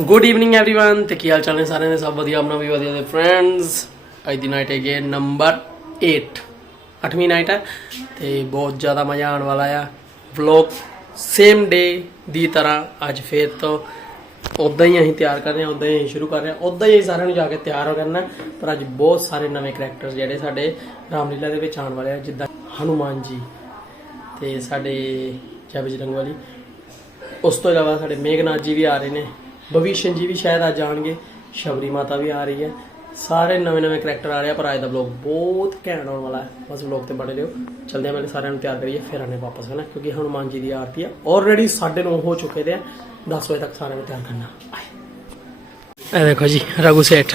Good evening everyone ते की हाल चाल ने सारे ने सब वधिया अपना भी वधिया दे फ्रेंड्स अज दी नाइट है नंबर 8 8वीं नाइट है ते बहुत ज़्यादा मज़ा आने वाला है व्लॉग सेम डे दी तरह अज फिर तो उदा ही अं तैयार कर रहे हैं उदा ही शुरू कर रहे हैं उदा ही सारे जाके तैयार करना पर अज बहुत सारे नवे करैक्टर जोड़े साढ़े रामलीला के आने वाले हैं जिदा हनुमान जी तो साढ़े जय बजरंग वाली उस तो इलावा साढ़े मेघनाथ जी भी आ रहे हैं भविष्ण जी भी शायद अज आएंगे शबरी माता भी आ रही है सारे नवे नवे करैक्टर आ रहे हैं पर अज का ब्लॉग बहुत घैंट होने वाला है बस ब्लॉग तो बने रहो चलते हैं पहले सारे तैयार करिए फिर आने वापस है ना क्योंकि हनुमान जी की आरती है ऑलरेडी 9:30 हो चुके थे 10 बजे तक सारे तैयार करना आए देखो जी रघु सेठ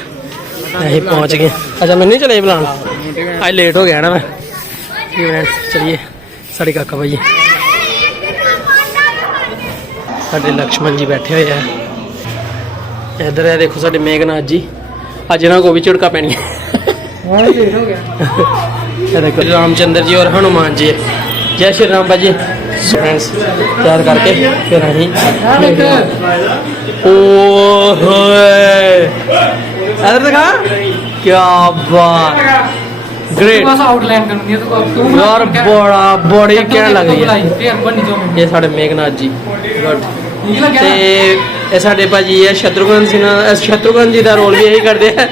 यही पहुंच गए अच्छा मैं नहीं चले बुलाना आज लेट हो गया ना मैं चलिए साढ़े काका भाई साढ़े लक्ष्मण जी बैठे हुए हैं इधर है देखो साढ़े मेघनाथ जी अज इन्हों को भी झुड़का पैनी देखो रामचंद्र जी और हनुमान जी जय श्री राम भाजी फ्रेंड्स तैयार करके फिर इधर दिखा क्या बात ग्रेट यार बड़ा बड़ी कहने लग रही है ये साढ़े मेघनाथ जी गुड ते साढ़े भाजी है शत्रुघ्न सिन्हा शत्रुघ्न जी का रोल भी यही करते हैं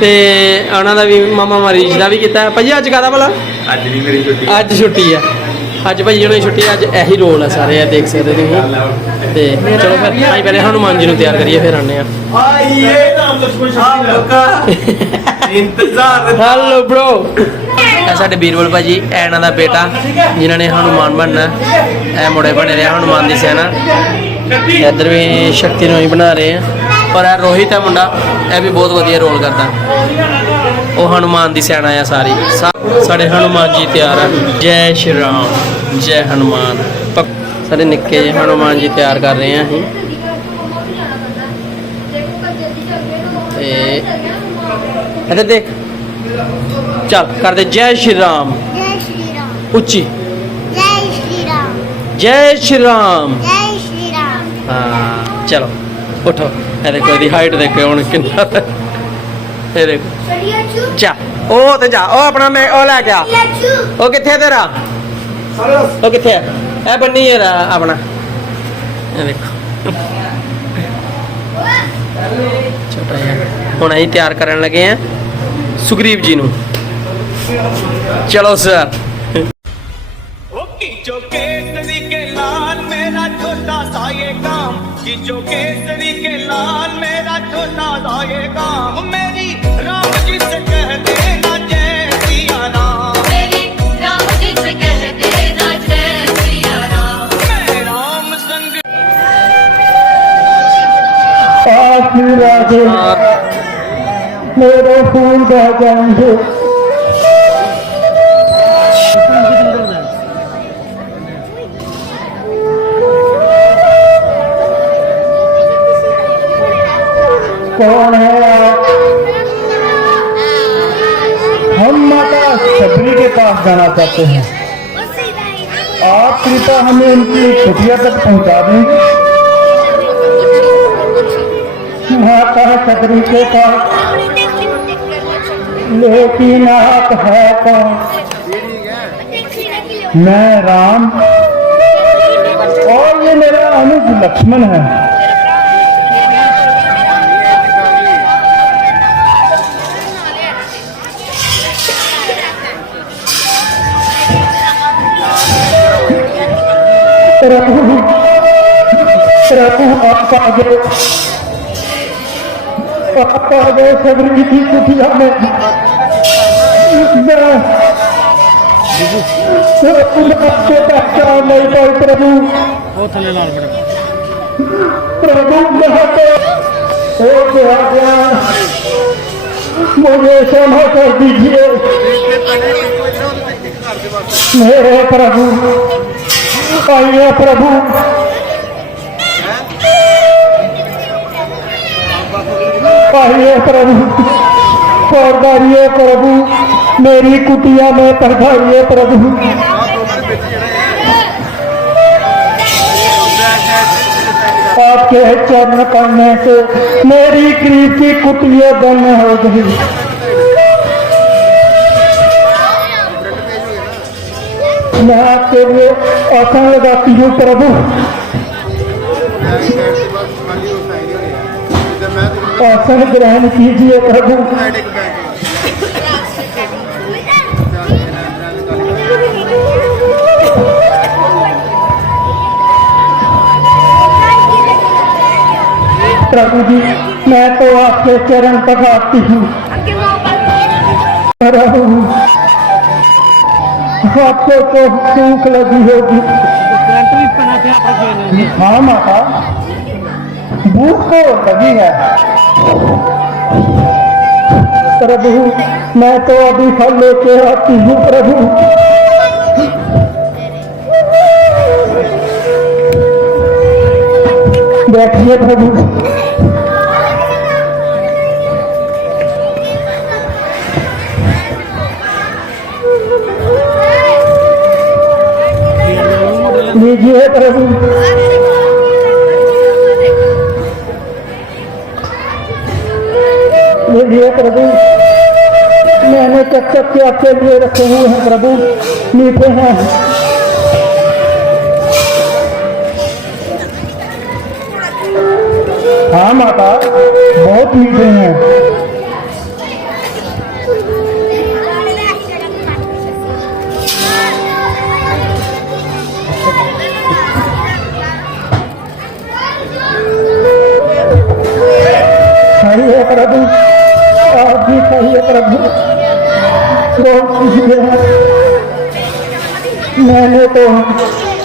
ते उन्हों का भी मामा मरीज का भी किया भाजी अज कहता भला अज छुट्टी है अज भाजी उन्होंने छुट्टी अज यही रोल है सारे देख सकते तुम ते चलो फिर अं पहले हनुमान जी को तैयार करिए फिर आने हेलो ब्रो साढ़े बीरबल भाजी इन्हों का बेटा जिन्होंने हनुमान बनना है मुड़े बने रहे हनुमान की सेना इधर भी शक्ति ही बना रहे हैं पर रोहित है मुंडा यह भी बहुत वधिया रोल करता वो हनुमान की सेना है सारी साढ़े हनुमान जी तैयार है जय श्री राम जय हनुमान साढ़े निक्के हनुमान जी तैयार कर रहे हैं इधर देख चल कर दे जय श्री राम उच्ची जय श्री राम हाँ चलो उठो ये देखो इसकी हाइट देखो हूँ कि देखो जा ओ तो जा ओ अपना मैं ओ लैके आ ओ किथे तेरा ओ किथे है बन्नी है अपना ये देखो छोटा हूँ अं तैयार करन लगे हैं सुग्रीव जी नू चलो सर केसरी के लाल मेरा छोटा सा ये काम कि जो केसरी के लाल मेरा छोटा सा ये काम मेरी राम जी से कह देना जय सिया राम मेरी राम जी से कह देना जय सिया राम मैं राम संग राधे मेरे फूल बह जाएंगे कौन है हम माता शबरी के पास जाना चाहते हैं आप कृपा हमें उनकी कुटिया तक पहुंचा देंगे माता शबरी के पास लेकिन आप है कौन मैं राम और ये मेरा अनुज लक्ष्मण है प्रभु प्रभु आपका आगे शबरी की कुटिया में आपको पहचान नहीं पाई प्रभु प्रभु मुझे क्षमा कर दीजिए मेरे प्रभु आइए प्रभु आइए प्रभु पधारिए प्रभु मेरी कुटिया में पधारिए प्रभु आपके चरण पड़ने से मेरी गरीब की कुटिया धन्य हो गई। मैं आपके लिए आसन लगाती हूँ प्रभु, आसन ग्रहण कीजिए प्रभु। प्रभु जी, मैं तो आपके चरण पखारती हूँ प्रभु। आपको तो भूख लगी होगी। हाँ माता, भूख तो लगी है प्रभु। मैं तो अभी फल लेके आती हूँ प्रभु। बैठिए प्रभु। लीजिए प्रभु। लीजिए प्रभु। मैंने कच्चे आपके लिए रखे हुए हैं प्रभु, मीठे हैं। हाँ माता, बहुत मीठे हैं। खाइए प्रभु, आप भी खाइए प्रभु। बहुत मीठे हैं। मैंने तो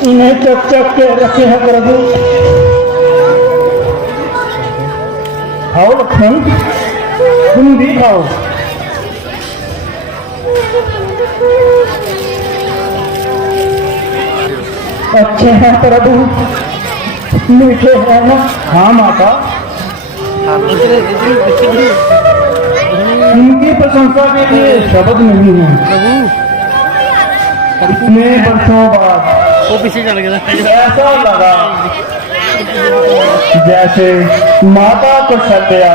इन्हें चक चक के रखे हैं प्रभु। खाओ लक्ष्मण, तुम भी खाओ। अच्छे हैं प्रभु, मीठे हैं ना? हाँ माता, इनकी प्रशंसा के लिए शब्द नहीं है। इतने वर्षों बाद वो पीछे चल गया। ऐसा लगा जैसे माता को सत्या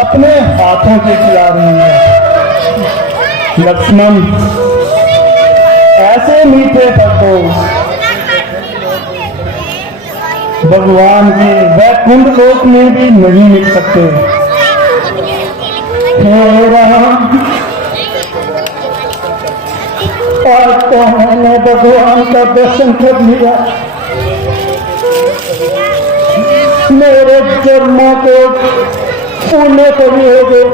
अपने हाथों से खिला रही है। लक्ष्मण, ऐसे मीठे फल तो भगवान के वैकुंठ लोक में भी नहीं मिल सकते। हे राम, आज तो मैंने भगवान का दर्शन कर लिया। मेरे जन्मों को पुण्य कभी हो गए।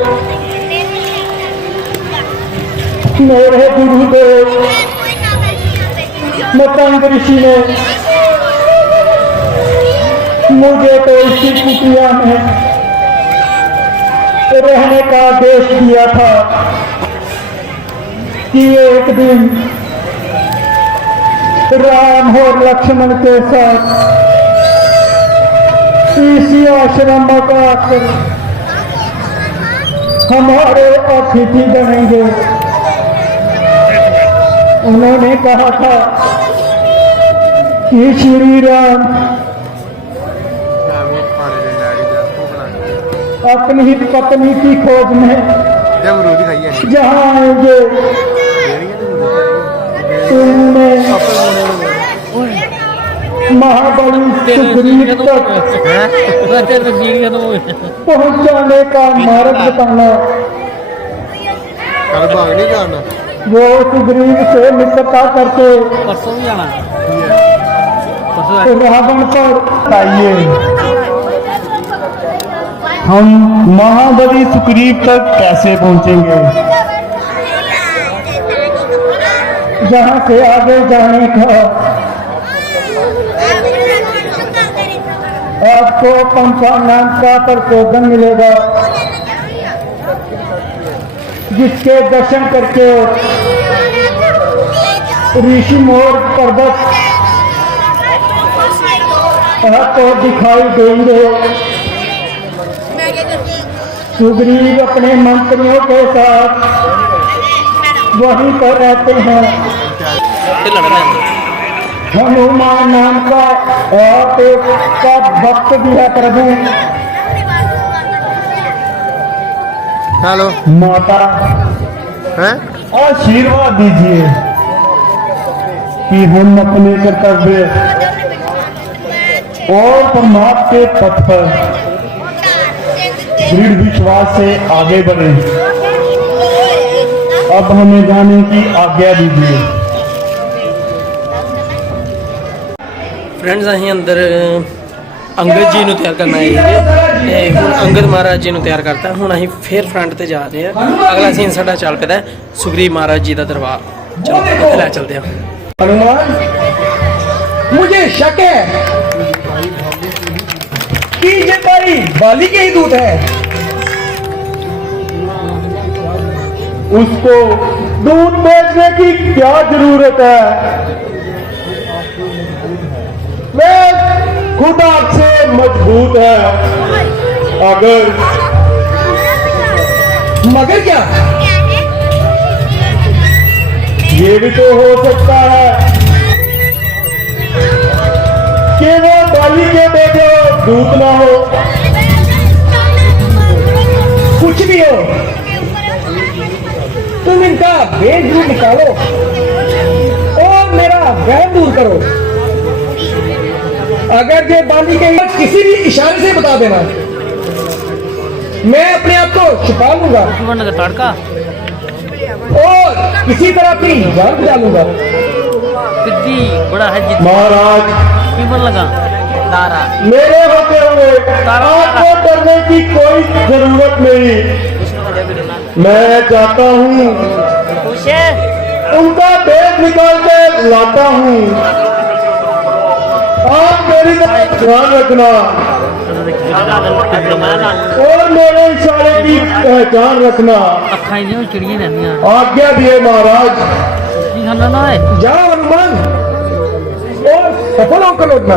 मेरे गुरुदेव मतंग ऋषि ने मुझे तो इसी कुटिया में रहने का आदेश दिया था कि एक दिन राम और लक्ष्मण के साथ इसी आश्रम में आकर हमारे अतिथि बनेंगे। उन्होंने कहा था कि श्री राम अपनी ही पत्नी की खोज में जहाँ आएंगे उनमें महाबली सुग्रीव तक पहुंचाने का मार्ग बताना। वो सुग्रीव से मित्रता करके रावण पर आइए। हम महाबली सुग्रीव तक कैसे पहुंचेंगे? जहां से आगे जाने का आपको पंपा नाम का प्रचोदन मिलेगा, जिसके दर्शन करके ऋषि मोर पर्वत आपको दिखाई देंगे। सुग्रीव अपने मंत्रियों के साथ वहीं पर रहते हैं। हनुमान नाम का आप का भक्त भी है प्रभु। हेलो माता हैं आशीर्वाद दीजिए कि हम अपने कर्तव्य और परमात्मा के पथ पर दृढ़ विश्वास से आगे बढ़े। अब हमें जाने की आज्ञा दीजिए। फ्रेंड्स ਅਸੀਂ ਅੰਦਰ ਅੰਗਦ ਜੀ ਨੂੰ ਤਿਆਰ ਕਰਨਾ ਹੈ ਤੇ ਹੁਣ ਅੰਗਦ ਮਹਾਰਾਜ ਜੀ ਨੂੰ ਤਿਆਰ ਕਰਤਾ। ਹੁਣ ਅਸੀਂ ਫੇਰ ਫਰੰਟ ਤੇ ਜਾ ਰਹੇ ਹਾਂ। ਅਗਲਾ ਸੀਨ ਸਾਡਾ ਚੱਲ ਪਿਆ ਹੈ ਸੁਗਰੀਵ ਮਹਾਰਾਜ ਜੀ ਦਾ ਦਰਬਾਰ। ਚਲੋ ਉੱਥੇ ਲੈ ਚੱਲਦੇ ਹਾਂ। हनुमान मुझे शक है कि ये भाई बाली के ही दूत है। उसको दूध बेचने की क्या जरूरत है? मैं खुद आपसे मजबूत है। अगर मगर क्या ये भी तो हो सकता है कि वो बाली के बेटे दूत ना हो। कुछ भी हो तुम इनका भेद दूर निकालो और मेरा वहम दूर करो। अगर ये बाली के किसी भी इशारे से बता देना मैं अपने आप को छुपा लूंगा तड़का और किसी तरह अपनी जान बचा लूंगा। कितनी बड़ा है जितना महाराज कीमत लगा दारा मेरे होते हुए आपको डरने की कोई जरूरत नहीं। मैं चाहता हूँ खुश है उनका भेद निकाल के लाता हूँ। आप मेरी तरफ ध्यान रखना और मेरे इशारे की पहचान रखना। अखा चिड़िया रहनिया आज्ञा दिए महाराज। की खाना ना है जाओ हनुमान और सफल होकर लौटना।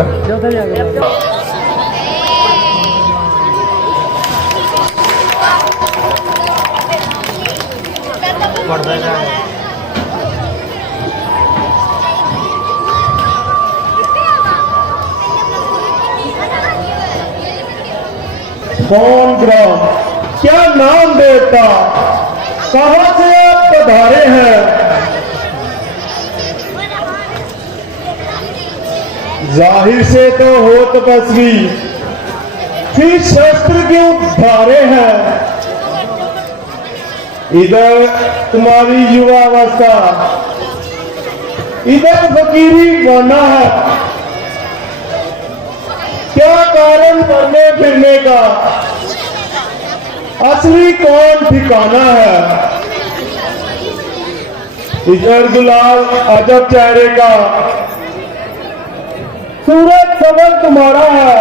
कौन ग्राम क्या नाम देवता कहां से आप पधारे हैं? जाहिर से तो हो तपस्वी फिर शस्त्र क्यों धारे हैं? इधर तुम्हारी युवावस्था इधर फकीरी बना है। क्या कारण मरने फिरने का असली कौन ठिकाना है? इधर गुलाल अजब चेहरे का सूरज सबर तुम्हारा है।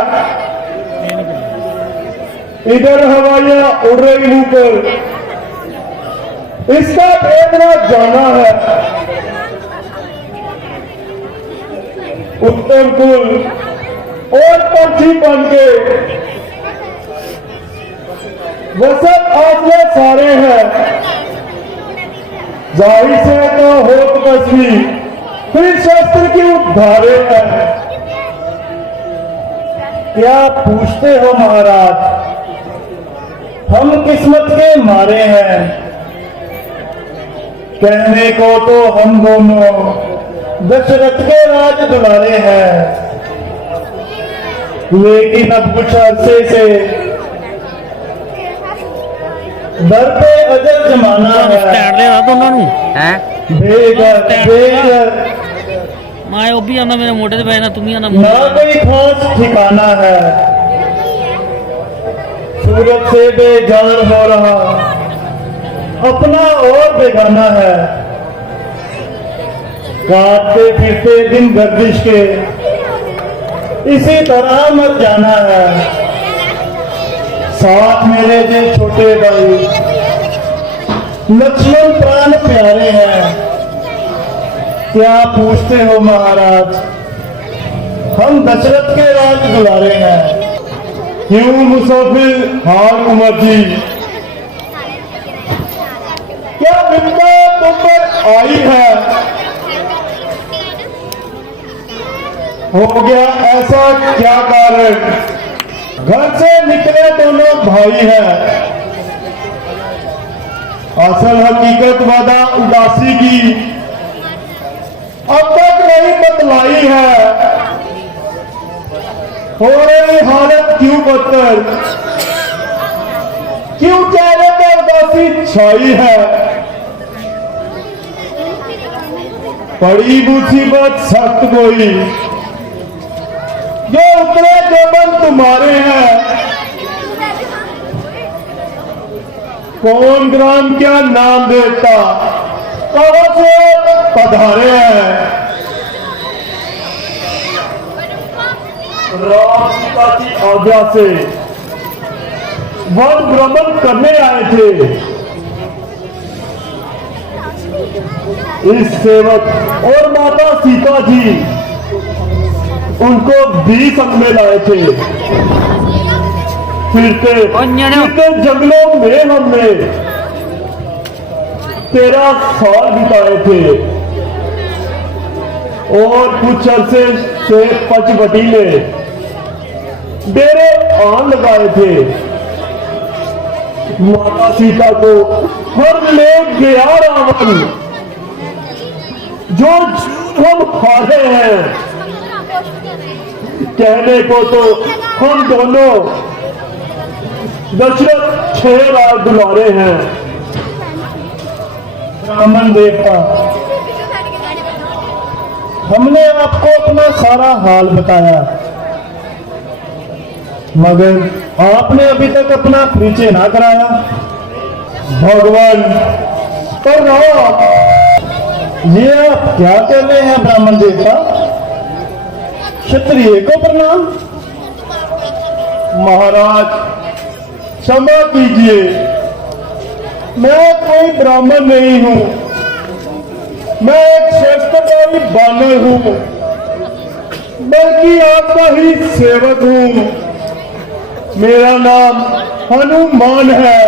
इधर हवाइयां उड़ रही ऊपर इसका भेद न जाना है। उत्तर कुल और पंछी बन के वो सब आसले सारे हैं। जाहिर से तो हो तपस्वी फिर शस्त्र क्यों धारे हैं? क्या पूछते हो महाराज? हम किस्मत के मारे हैं। कहने को तो हम दोनों दशरथ के राज दुलारे हैं, लेकिन अब कुछ अरसे से दर पे अजर जमाना है। स्टैंड ले दोनों ਨੂੰ ਹੈ बेघर बेघर मैं वो भी आना मेरे मोटे से बहना तुम ही आना ना कोई खास ठिकाना है। सूरत से बेजान हो रहा अपना और बेगाना है। काटते फिरते दिन गर्दिश के इसी तरह मत जाना है। साथ मेरे जो छोटे भाई लक्ष्मण प्राण प्यारे हैं। क्या पूछते हो महाराज? हम दशरथ के राज दुलारे हैं। क्यों मुसाफिर हाल उमर जी, क्या विपदा तुम पर आई है? हो गया ऐसा क्या कारण? घर से निकले दोनों भाई हैं, असल हकीकत वादा उदासी की अब तक नहीं बतलाई है। हो रही हालत क्यों बदतर, क्यों चेहरे पर उदासी छाई है? बड़ी मुसीबत सख्त कोई जो उतरे जोबन तुम्हारे हैं। कौन ग्राम क्या नाम देता कहाँ से पधारे हैं? राम सीता की आज्ञा से वन भ्रमण करने आए थे। इस सेवक और माता सीता जी उनको भी संग में लाए थे। फिरते जंगलों में हमने 13 साल बिताए थे और कुछ अरसे से पचवटी में डेरे आन लगाए थे। माता सीता को हर ले गया रावण, जो हम हारे हैं। कहने को तो हम दोनों दशरथ 6 राज दुलारे हैं। ब्राह्मण देवता, हमने आपको अपना सारा हाल बताया, मगर आपने अभी तक अपना परिचय ना कराया। भगवान पर ये आप क्या कर रहे हैं ब्राह्मण देवता? क्षत्रिय को प्रणाम। महाराज क्षमा कीजिए, मैं कोई ब्राह्मण नहीं हूं, मैं एक शस्त्रधारी बानर हूं, बल्कि आपका ही सेवक हूं। मेरा नाम हनुमान है।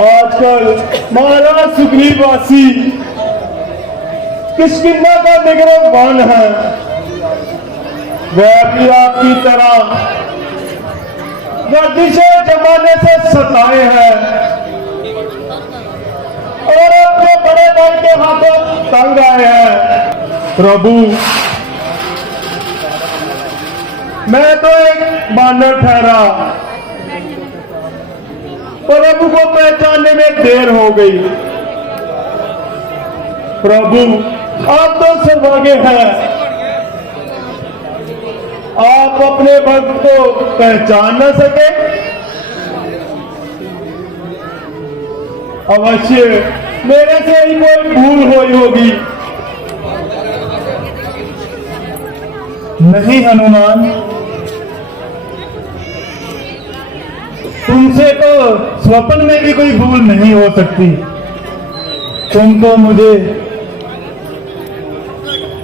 आजकल महाराज सुग्रीवासी किष्किंधा का निगरान है, वह भी आपकी तरह गर्दिशे जमाने से सताए हैं और अपने बड़े भाई के हाथों तंग आए हैं। प्रभु, मैं तो एक बानर ठहरा, प्रभु को पहचानने में देर हो गई। प्रभु, आप तो सर्वज्ञ हैं, आप अपने भक्त को पहचान न सके? अवश्य मेरे से ही कोई भूल हुई होगी। नहीं हनुमान, तुमसे तो स्वप्न में भी कोई भूल नहीं हो सकती। तुम तो मुझे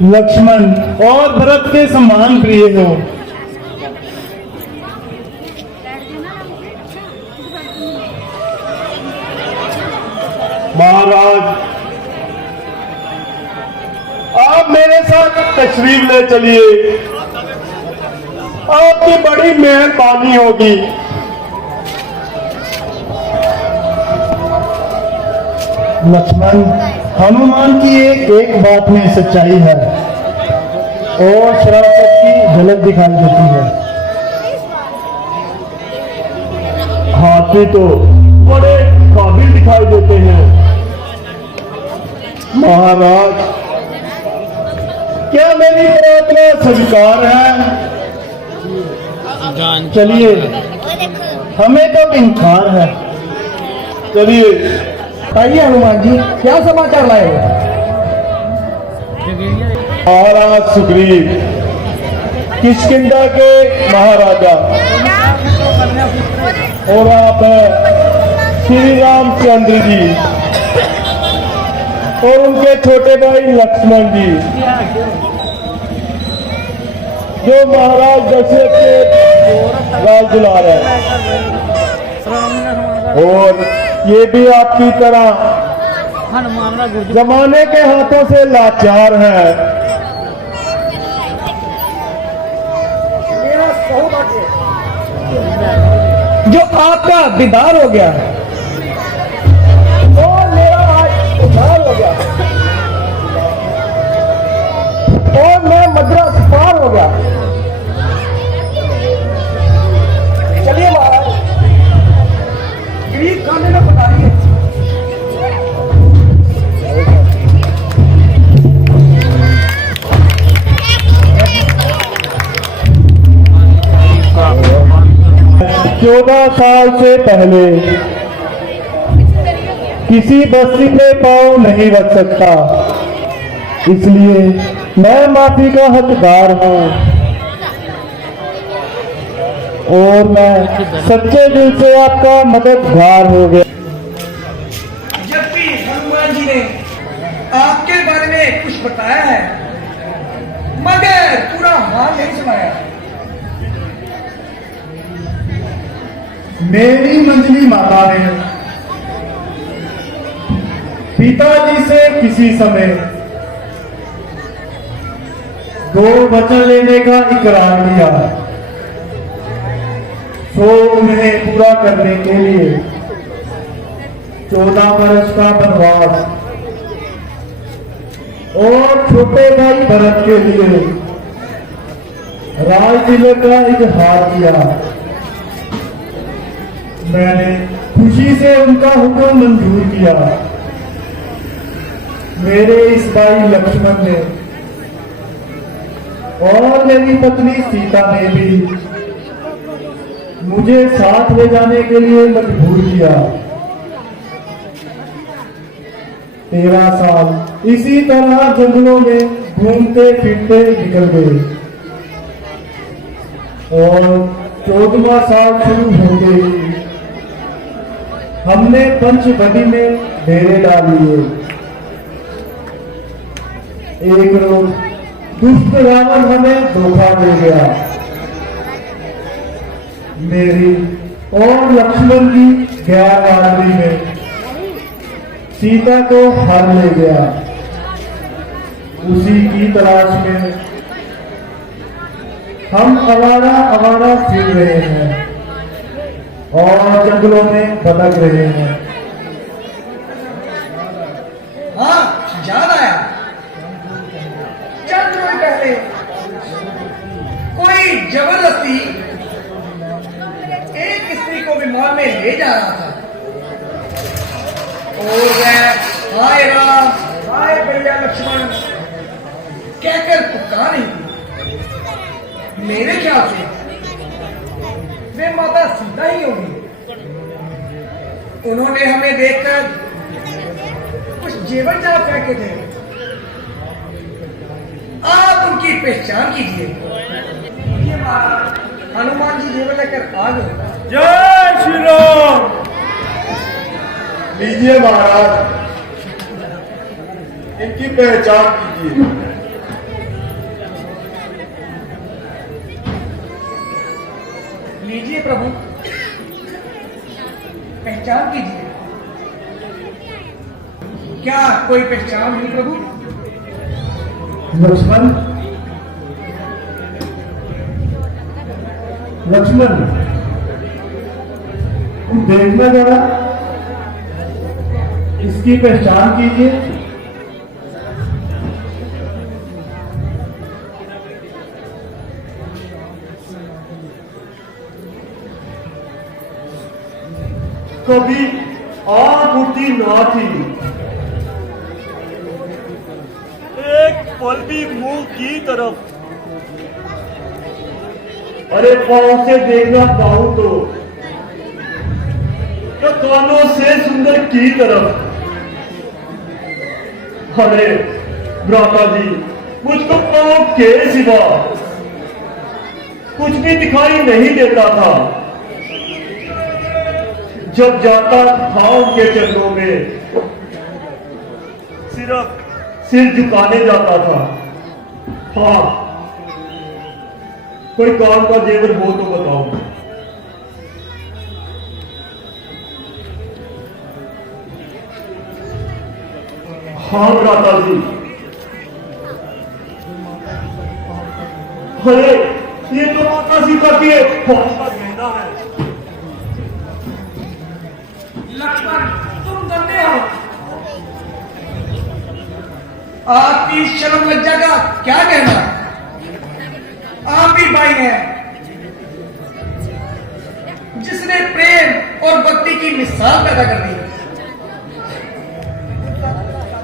लक्ष्मण और भरत के समान प्रिय हो। महाराज, आप मेरे साथ तशरीफ ले चलिए, आपकी बड़ी मेहरबानी होगी। लक्ष्मण, हनुमान की एक बात में सच्चाई है और शराफत की झलक दिखाई देती है। हाथी तो बड़े काबिल दिखाई देते हैं। महाराज, क्या मेरी प्रार्थना स्वीकार है? चलिए, हमें तो इनकार है। चलिए। आइए हनुमान जी, क्या समाचार लाए? महाराज सुग्रीव, किष्किंधा के महाराजा, और आप श्री रामचंद्र जी और उनके छोटे भाई लक्ष्मण जी, जो महाराज दशरथ के राज दुलार हैं। और ये भी आपकी तरह हनुमान का गुरु जमाने के हाथों से लाचार है। मेरा सौभाग्य जो आपका दीदार हो गया और मेरा आज उद्धार हो गया और मैं मद्रास पार हो गया। चलिए महाराज, गरीब खाने में बता रही है। चौदह साल से पहले किसी बस्ती पे पाँव नहीं रख सकता, इसलिए मैं माफी का हकदार हूँ और मैं सच्चे दिल से आपका मददगार हो गया। जब भी हनुमान जी ने आपके बारे में कुछ बताया है मगर पूरा हाल नहीं सुनाया। मेरी मंजली माता ने पिताजी से किसी समय 2 वचन लेने का इकरार किया, तो उन्हें पूरा करने के लिए 14 वर्ष का वनवास और छोटे भाई भरत के लिए राजतिलक का इजहार किया। मैंने खुशी से उनका हुक्म मंजूर किया। मेरे इस भाई लक्ष्मण ने और मेरी पत्नी सीता ने भी मुझे साथ ले जाने के लिए मजबूर किया। 13 साल इसी तरह जंगलों में घूमते फिरते निकल गए और 14वां साल शुरू हो गई। हमने पंचवटी में डेरे डाल लिए। एक रोज दुष्ट रावण हमें धोखा दे गया। मेरी और लक्ष्मण की गैर हाजिरी में सीता को हर ले गया। उसी की तलाश में हम आवारा फिर रहे हैं और जंगलों में भटक रहे हैं। हाँ, याद आया। चंद रोज पहले कोई जबरदस्ती एक स्त्री को विमान में ले जा रहा था और वह हाय राम हाय भैया लक्ष्मण कहकर पुकार रही थी। मेरे ख्याल से वे माता सीता ही होगी। उन्होंने हमें देखकर कुछ जेवर जहां फेंके थे। आप उनकी पहचान कीजिए। हनुमान जी जेवर लेकर आ गए। जय श्री राम। लीजिए महाराज, इनकी पहचान कीजिए। लीजिए प्रभु, पहचान कीजिए। क्या कोई पहचान नहीं प्रभु? लक्ष्मण, लक्ष्मण, तुम देखना जरा, इसकी पहचान कीजिए। कभी आग उठती ना थी, एक पल भी मुंह की तरफ। अरे पाँव से देखना पाऊं तो कानों से सुंदर की तरफ। अरे भ्राता जी, मुझको पाँव के सिवा कुछ भी दिखाई नहीं देता था। जब जाता था उनके चरणों में सिर्फ सिर झुकाने जाता था। हाँ, कोई काम का जेवर हो तो बताओ। हाँ भ्राता जी। अरे ये तो माता सीता के बहुत का गहना है। लक्ष्मण तुम धन्य हो। आपकी शर्म लज्जा का क्या कहना, आप ही भाई हैं जिसने प्रेम और भक्ति की मिसाल पैदा कर दी,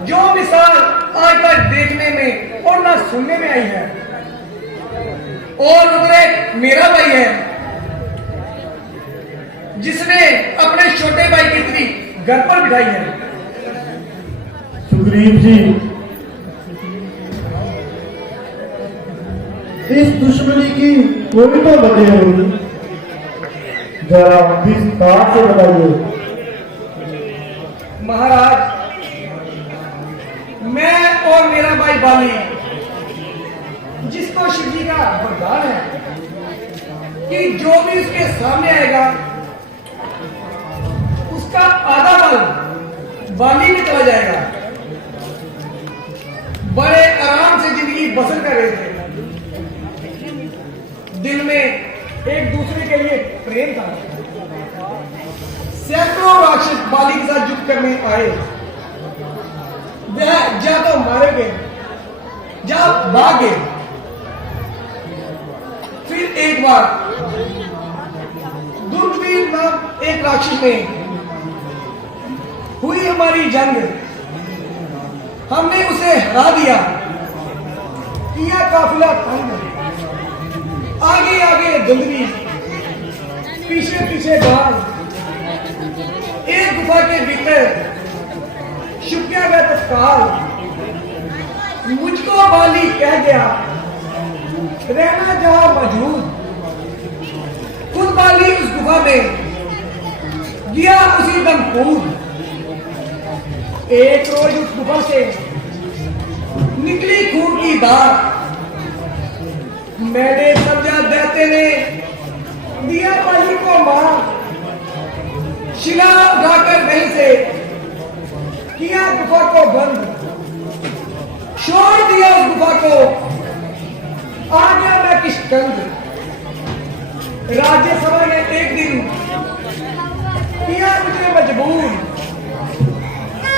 जो मिसाल आज तक देखने में और ना सुनने में आई है। और रुद्र मेरा भाई है जिसने अपने छोटे भाई की स्त्री घर पर बिठाई है। सुग्रीव जी, इस दुश्मनी की कोई तो वजह होगी, जरा विस्तार से बताइए। महाराज, मैं और मेरा भाई बाली, जिसको शिव जी का वरदान है कि जो भी उसके सामने आएगा उसका आधा बल बाली में चला जाएगा, बड़े आराम से जिंदगी बसर कर रहे थे। दिल में एक दूसरे के लिए प्रेम था। सैकड़ों राक्षस बाली के साथ युद्ध करने आए, वह जा तो मारे गए, जा भाग गए। फिर एक बार दुर्वीर नाम एक राक्षस में हुई हमारी जंग, हमने उसे हरा दिया, किया काफिला तंग। आगे आगे दुंदरी, पीछे पीछे बाण, एक गुफा के भीतर छुप गया वह तत्काल। मुझको बाली कह गया रहना जहां मौजूद, खुद बाली उस गुफा में गया उसी दम कूद। एक रोज उस गुफा से निकली खून की धार, मैंने समझा दैत्य ने दिया बाली को मार। शिला उठाकर वहीं से किया गुफा को बंद, छोड़ दिया उस गुफा को, आ गया मैं किशकंद। राज्यसभा ने एक दिन किया मुझे मजबूर,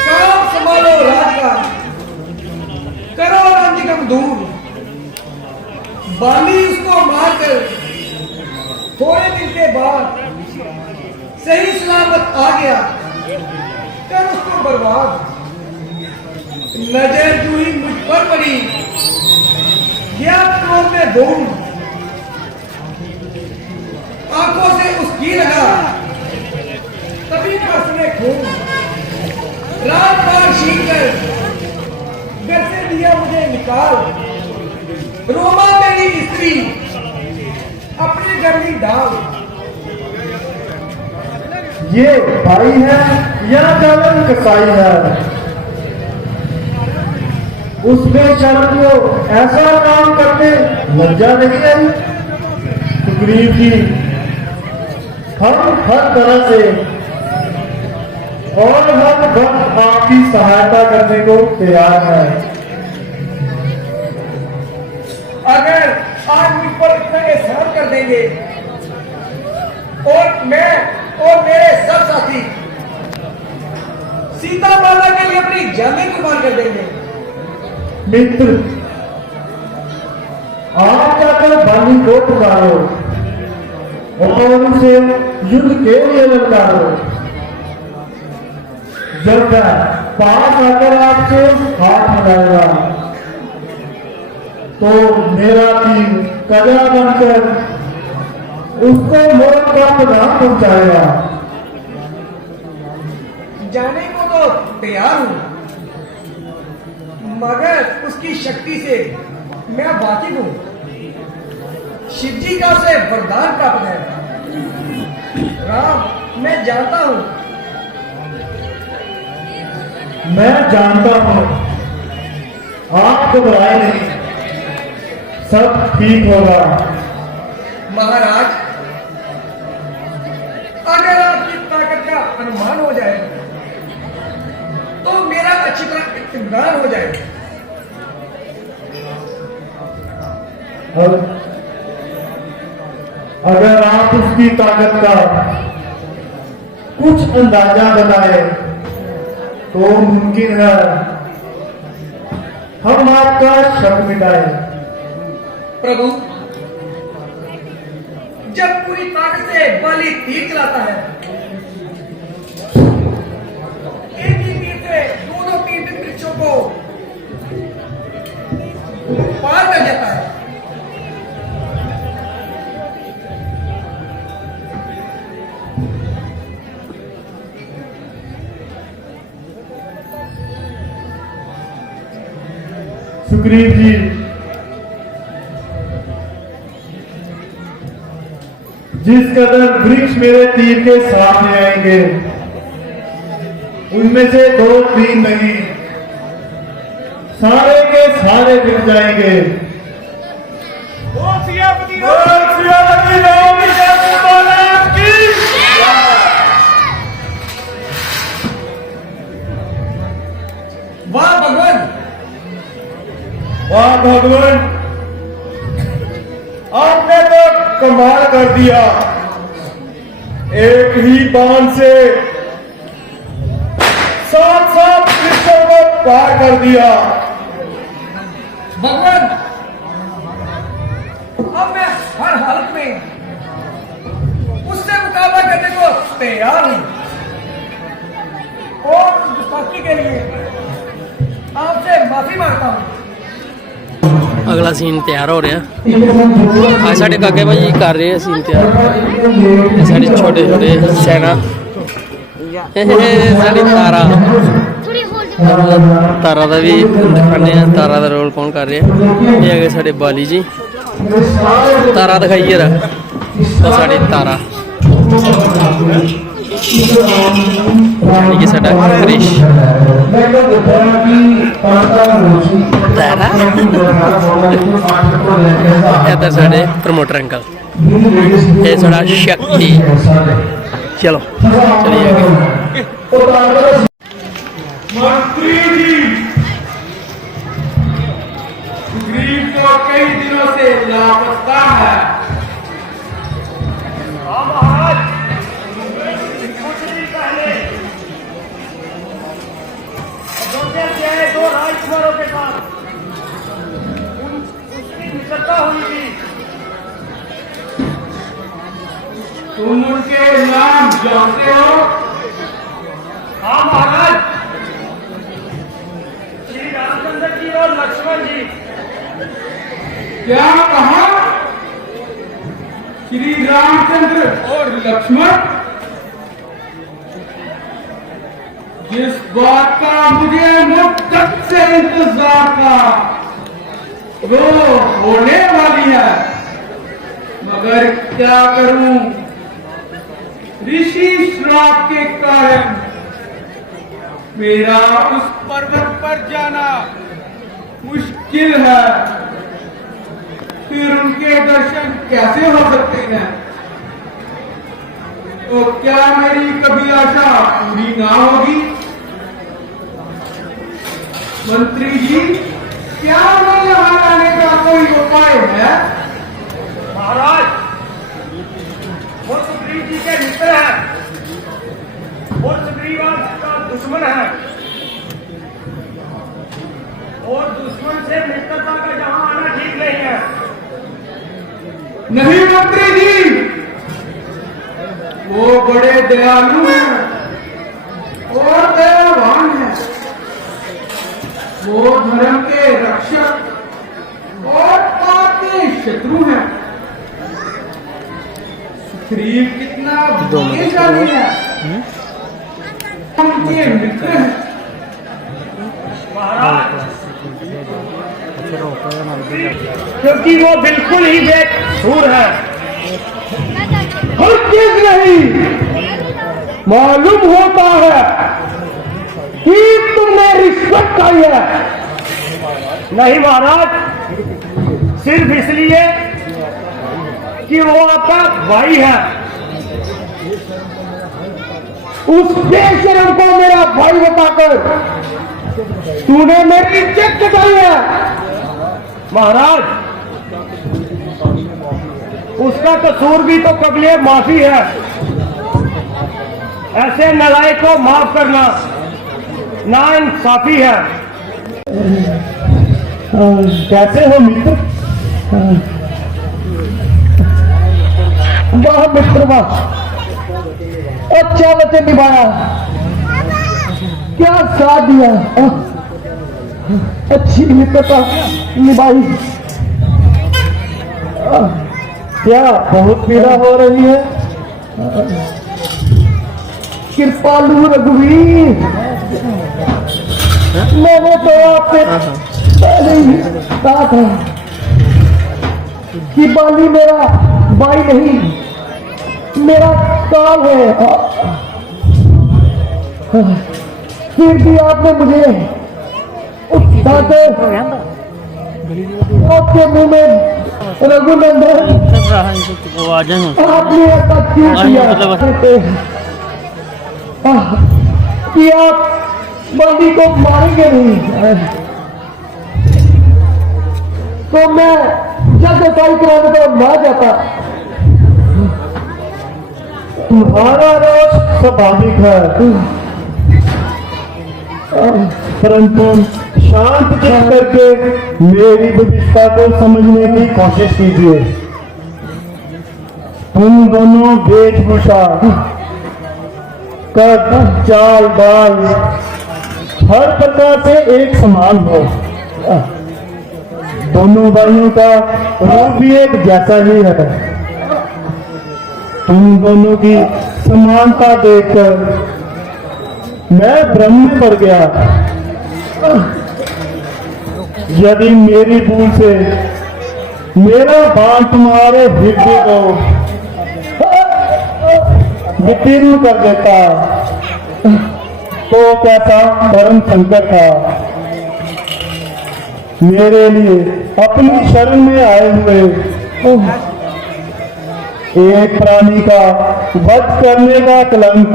काम संभालो राज का, करो रंजकम दूर। बाली उसको मारकर थोड़े दिन के बाद सही सलामत आ गया, कर उसको बर्बाद। नजर जो ही मुझ पर पड़ी, गया क्रोध में बोल, आंखों से उसकी लगा, तभी बरसने खून। रात बार छीन कर घर से दिया मुझे निकाल, रोमा मेरी स्त्री अपने घर में डाल। ये भाई है या चालन कसाई है? उसमें शर्म को ऐसा काम करते लज्जा नहीं आई? सुग्रीव जी, हम हर तरह से और हर वक्त आपकी सहायता करने को तैयार हैं। अगर आज मुझ पर इतना एहसान कर देंगे और मैं और मेरे सब साथी सीता माता के लिए अपनी जानें कुर्बान कर देंगे। मित्र, आप जाकर बाली को पुकारो और उसे युद्ध के लिए ललकारो। जब वह पास आकर आपसे हाथ मिलाएगा तो मेरा तीर कजा बनकर उसको मौत का प्रदान पहुंचाएगा। जाने को तो तैयार हूं, मगर उसकी शक्ति से मैं वाकिफ हूं। शिव जी का उसे वरदान प्राप्त है। राम, मैं जानता हूं। मैं जानता हूं, आप घबराए नहीं, सब ठीक होगा। महाराज, अगर आपकी ताकत का अनुमान हो जाए तो मेरा अच्छी तरह इत्मीनान हो जाएगा। अगर आप उसकी ताकत का कुछ अंदाजा बताए तो मुमकिन है हम आपका शक मिटाए। प्रभु, जब पूरी ताकत से बाली तीर चलाता है, एक ही तीर से दोनों तीन वृक्षों को पार कर जाता है। सुग्रीव जी, जिस कदर वृक्ष मेरे तीर के सामने आएंगे उनमें से 2-3 नहीं, सारे के सारे गिर जाएंगे। वाह भगवान, वाह भगवान, आपने तो कमाल कर दिया। एक ही बाण से 7 वृक्षों को पार कर दिया। भगवान, अब मैं हर हालत में उससे मुकाबला करने को तैयार हूं और गुस्ताखी के लिए आपसे माफी मांगता हूं। अगला सीन तैयार हो रहा। आज साढ़े काके भाई कर रहे हैं सीन तैयार। साढ़े छोटे छोटे सैना, साढ़ी तारा तारा का भी दिखाने हैं। तारा का रोल कौन कर रहे हैं? ये है साढ़े बाली जी। तारा दिखाइए रहा तो साढ़ी तारा, ये साढ़ा क्रिश तारा। इधर साढ़े प्रमोटर अंकल, ये साढ़ा शक्ति। चलो चलिए आगे। मंत्री जी, सुग्रीव तो कई दिनों से लापता है। महाराज, कुछ दिन पहले अयोध्या से आए 2 राजकुमारों के साथ उसकी मित्रता हुई थी। तुम उनके नाम जानते हो? हाँ महाराज, श्री रामचंद्र जी और लक्ष्मण जी। क्या कहा? श्री रामचंद्र और लक्ष्मण? जिस बात का मुझे मुद्दत से इंतजार था वो होने वाली है, मगर क्या करूं, ऋषि श्राप के कारण मेरा उस पर्वत पर जाना मुश्किल है। फिर उनके दर्शन कैसे हो सकते हैं? तो क्या मेरी कभी आशा पूरी ना होगी? मंत्री जी, क्या मैं यहाँ आने का कोई उपाय है? महाराज, वो सुग्रीव जी के मित्र हैं, वो सुग्रीव का दुश्मन है, और दुश्मन से मित्रता का जहां आना ठीक नहीं है। नहीं मंत्री जी, वो बड़े दयालु हैं और दयावान हैं। वो धर्म के रक्षक और पाप के शत्रु हैं। सुग्रीव कितना भाग्यशाली है, हम उनके मित्र हैं। महाराज, क्योंकि वो बिल्कुल ही बेकसूर है। हर चीज नहीं मालूम होता है कि तुमने रिश्वत खाई है। नहीं महाराज, सिर्फ इसलिए कि वो आपका भाई है। उस बेशरम को मेरा भाई बताकर तूने मेरी इज्जत कटाई है महाराज। उसका कसूर भी तो कबले माफी है। ऐसे नालायक को माफ करना ना इंसाफी है। कैसे हो मित्र? वाह मित्र वाह, अच्छा वचन निभाया, क्या साथ दिया, अच्छी मित्रता निभाई। क्या बहुत पीड़ा हो रही है? कृपालु रघुवीर, मैंने तो आपसे पहले ही कहा था कि बाली मेरा भाई नहीं, मेरा काल है। फिर भी आपने मुझे उठाते आपके मुंह में रघुनंदन आपने ऐसा क्यों किया कि आप बाली को मारेंगे नहीं? तो मैं जब दसाई कराने को ना जाता। तुम्हारा रोष स्वाभाविक है, परंतु शांत चित्त करके मेरी विविधता को समझने की कोशिश कीजिए। तुम दोनों वेशभूषा, कद, चाल, बाल हर प्रकार से एक समान हो। दोनों भाइयों का रूप भी एक जैसा ही है। तुम दोनों की समानता देखकर मैं भ्रम में पड़ गया। यदि मेरी भूल से मेरा बाण तुम्हारे हृदय को वितीर्ण कर देता तो कैसा परम संकट था। मेरे लिए अपनी शरण में आए हुए एक प्राणी का वध करने का कलंक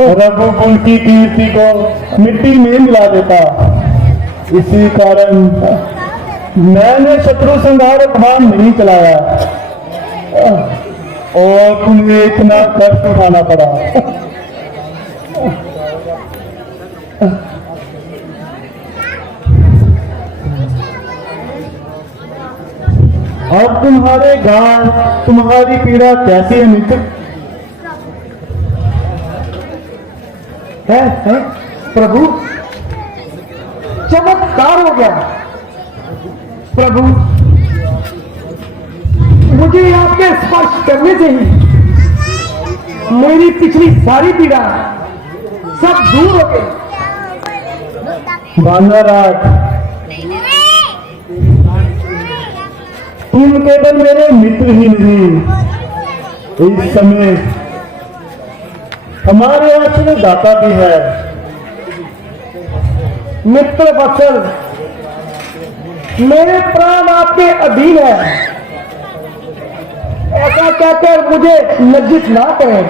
रघुकुल की कीर्ति को मिट्टी में मिला देता। इसी कारण मैंने शत्रु संहार अभियान नहीं चलाया और तुम्हें इतना कष्ट उठाना पड़ा। अब तुम्हारे गांव तुम्हारी पीड़ा कैसी है मित्र? है प्रभु, चमत्कार हो गया। प्रभु, मुझे आपके स्पर्श करने से ही मेरी पिछली सारी पीड़ा सब दूर हो गई। बांगाराज, तुम केवल मेरे मित्र ही नहीं, इस समय हमारे आश्रय दाता भी है। मित्र वत्सल, मेरे प्राण आपके अधीन है। ऐसा कहकर मुझे लज्जित ना करें।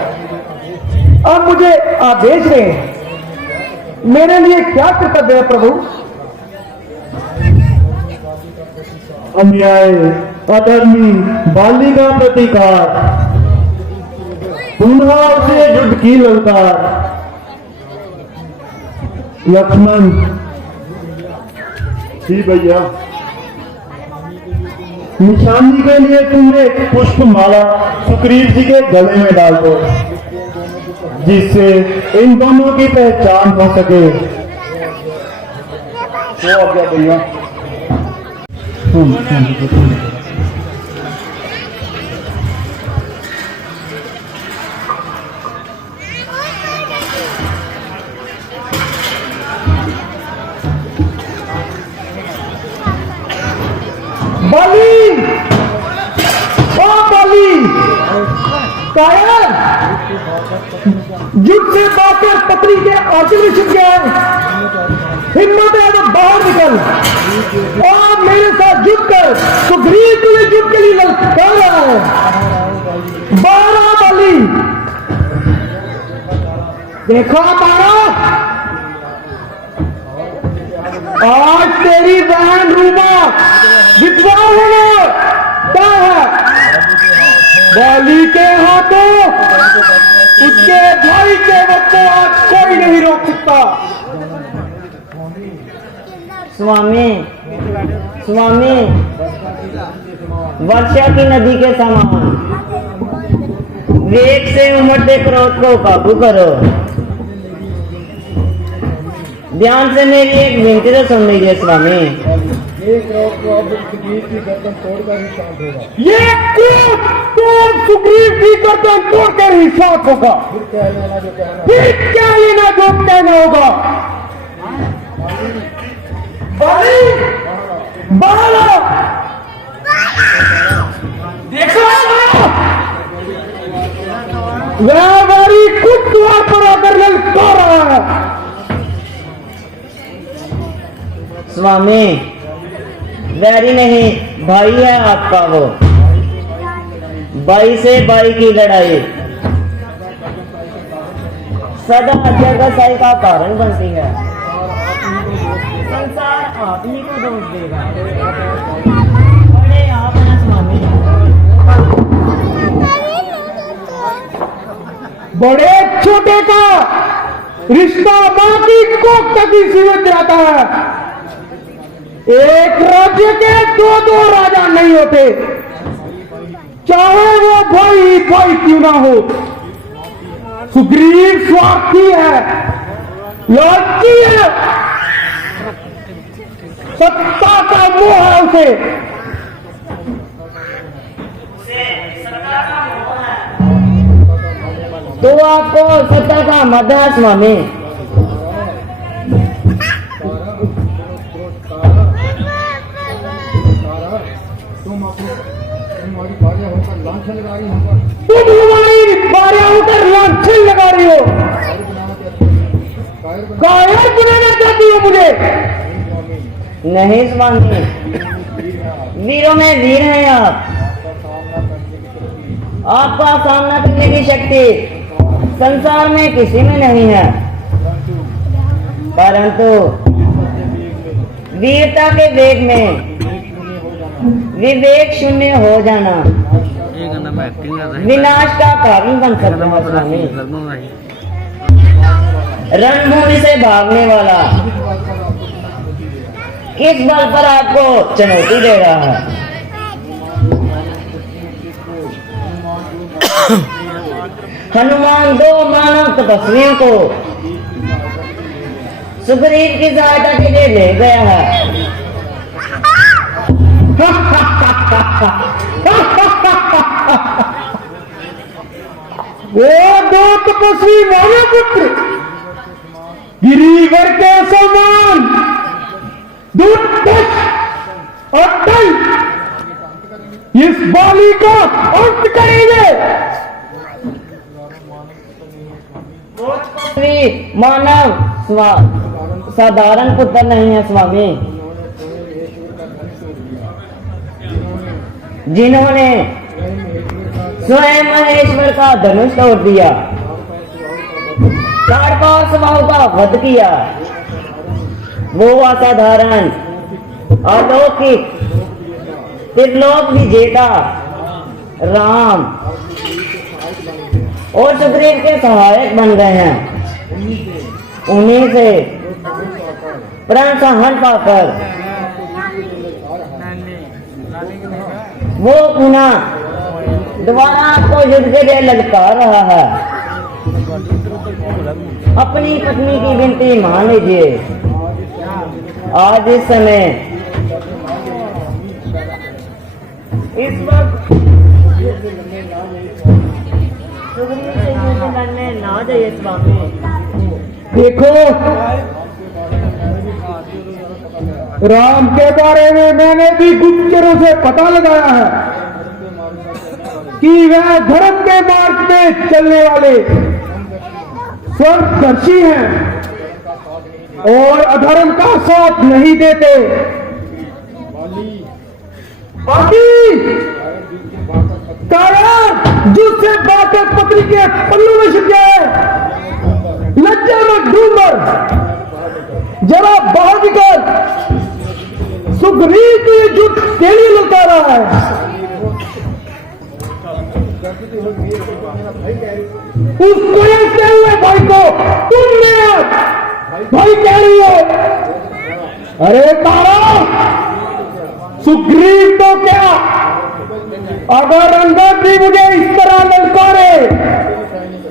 अब मुझे आदेश दें, मेरे लिए क्या कर्तव्य है प्रभु? अन्याय, अधर्मी बाली का प्रतिकार, पुनः उसे युद्ध की ललकार। लक्ष्मण जी भैया, निशानी के लिए तुमने एक पुष्प माला सुग्रीव जी के गले में डाल दो, जिससे इन दोनों की पहचान हो सके। वो आ गया भैया। बाली, ओ बाली, कायर, जुट से बाकर पत्नी के आंचल में छिप गया है। हिम्मत है तो बाहर निकल और मेरे साथ जुट कर सुग्रीव तुझे युद्ध के लिए ललकार रहा है। बाहर आ बाली, देखो बाहर, तेरी बहन रूमा विधवा होना क्या है? बाली के हाथों उसके भाई के वक्त आज कोई नहीं रोक सकता। स्वामी स्वामी, वर्षा की नदी के समान वेग से उमड़ते क्रोध को काबू करो। ध्यान से मेरी एक विनती तो सुन लीजिए स्वामी। ये क्रोध तो सुग्रीव की गर्दन तोड़कर ही शांत होगा। फिर क्या लेना जो कहना होगा? देखो व्यापारी खुद द्वार पर आकर ललका रहा है। स्वामी, वैरी नहीं, भाई है आपका वो। भाई से भाई की लड़ाई सदा जगसाई का कारण बनती है। संसार आप ही को दोष देगा। बड़े आप हैं स्वामी। बड़े छोटे का रिश्ता मां की कोख तक ही सीमित रहता है। एक राज्य के दो राजा नहीं होते, चाहे वो भाई भाई क्यों ना हो। सुग्रीव स्वार्थी है, लालची है, सत्ता का मोह है उसे। तो आपको सत्ता का मद है स्वामी। तुम हमारी भार्या होकर लांछन लगा रही हो। कायर बनाना चाहती हो मुझे? नहीं स्वामी, वीरों में वीर हैं आप। आपका सामना करने की शक्ति संसार में किसी में नहीं है, परंतु वीरता के वेग में विवेक शून्य हो जाना विनाश का कारण बन सकता है स्वामी। रणभूमि से भागने वाला किस बल पर आपको चुनौती दे रहा है? हनुमान 2 मानव तपस्वियों को सुग्रीव की सहायता के लिए ले गया है। वो 2 तपस्वी मानव पुत्र गिरिवर के समान अटल इस बाली का अंत करेंगे। मानव साधारण पुत्र नहीं है स्वामी, जिन्होंने स्वयं महेश्वर का धनुष तोड़ दिया, चारपाल स्वभाव का वध किया। वो असाधारण अलौकिक त्रिलोक विजेता राम और सुग्रीव के सहायक बन गए हैं। उन्हीं से प्रण सहन पाकर वो पुनः दोबारा आपको युद्ध के लिए ललकार रहा है। अपनी पत्नी की विनती मान लीजिए। आज इस समय इस वक्त सुग्रीव से युद्ध लड़ने ना जाइए स्वामी। देखो, राम के बारे में मैंने भी गुप्तचरों से पता लगाया है कि वह धर्म के मार्ग में चलने वाले स्वर्गदर्शी हैं और अधर्म का साथ नहीं देते। बाकी कायर जिससे बातें पत्री के पल्लू में छिप जाए, लज्जा में डूब जरा बाहर निकल। सुग्रीव को ये जुट के लिए लौटा रहा है? उस कोयलते हुए भाई को तुम मेरा भाई कह रही हो? अरे तारा, सुग्रीव तो क्या, अगर अंदर भी मुझे इस तरह ललकारे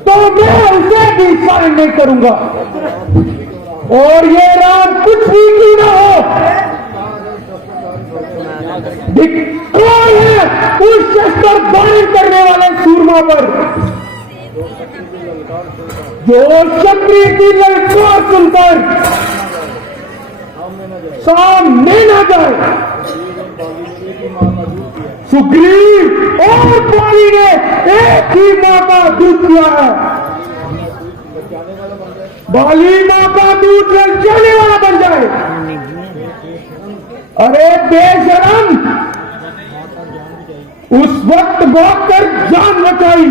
तो मैं उसे भी साइन नहीं करूंगा। और ये राम कुछ भी क्यों ना हो, धिक्कार है उस शस्त्र धारण करने वाले सूरमा पर जो क्षत्रिय की ललकार सुनकर सामने न जाए। सुग्रीव और बाली ने एक ही मां का दूध पिया है, बाली मां का दूध जल जाने वाला बन जाए। अरे बेशरम, उस वक्त भाग कर जान बचाई,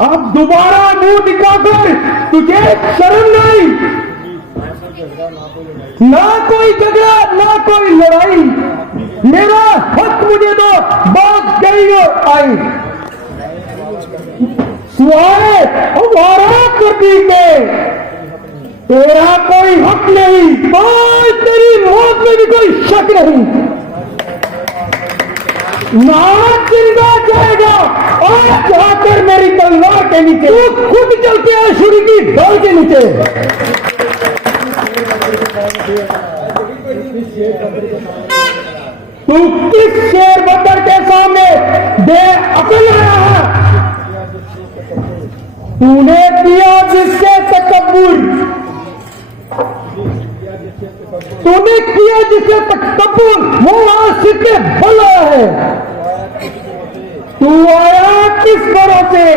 अब दोबारा मुंह दिखाकर तुझे शर्म नहीं? ना कोई झगड़ा ना कोई लड़ाई, मेरा हक मुझे दो, बात गई और आई। सुहाए हमारा करती के तेरा कोई हक नहीं, और तेरी मौत में भी कोई शक नहीं। नाम जिंदा जाएगा और जाकर मेरी तलवार के नीचे, तू खुद चलते हैं सूर्य की ढाल के नीचे। तू किस शेर बंदर के सामने बेअकल आया है? तूने किया जिससे तकब्बुर, तूने किया जिससे तकब्बुर, वो आज सिर पे बल आया है। तू आया किस भरोसे?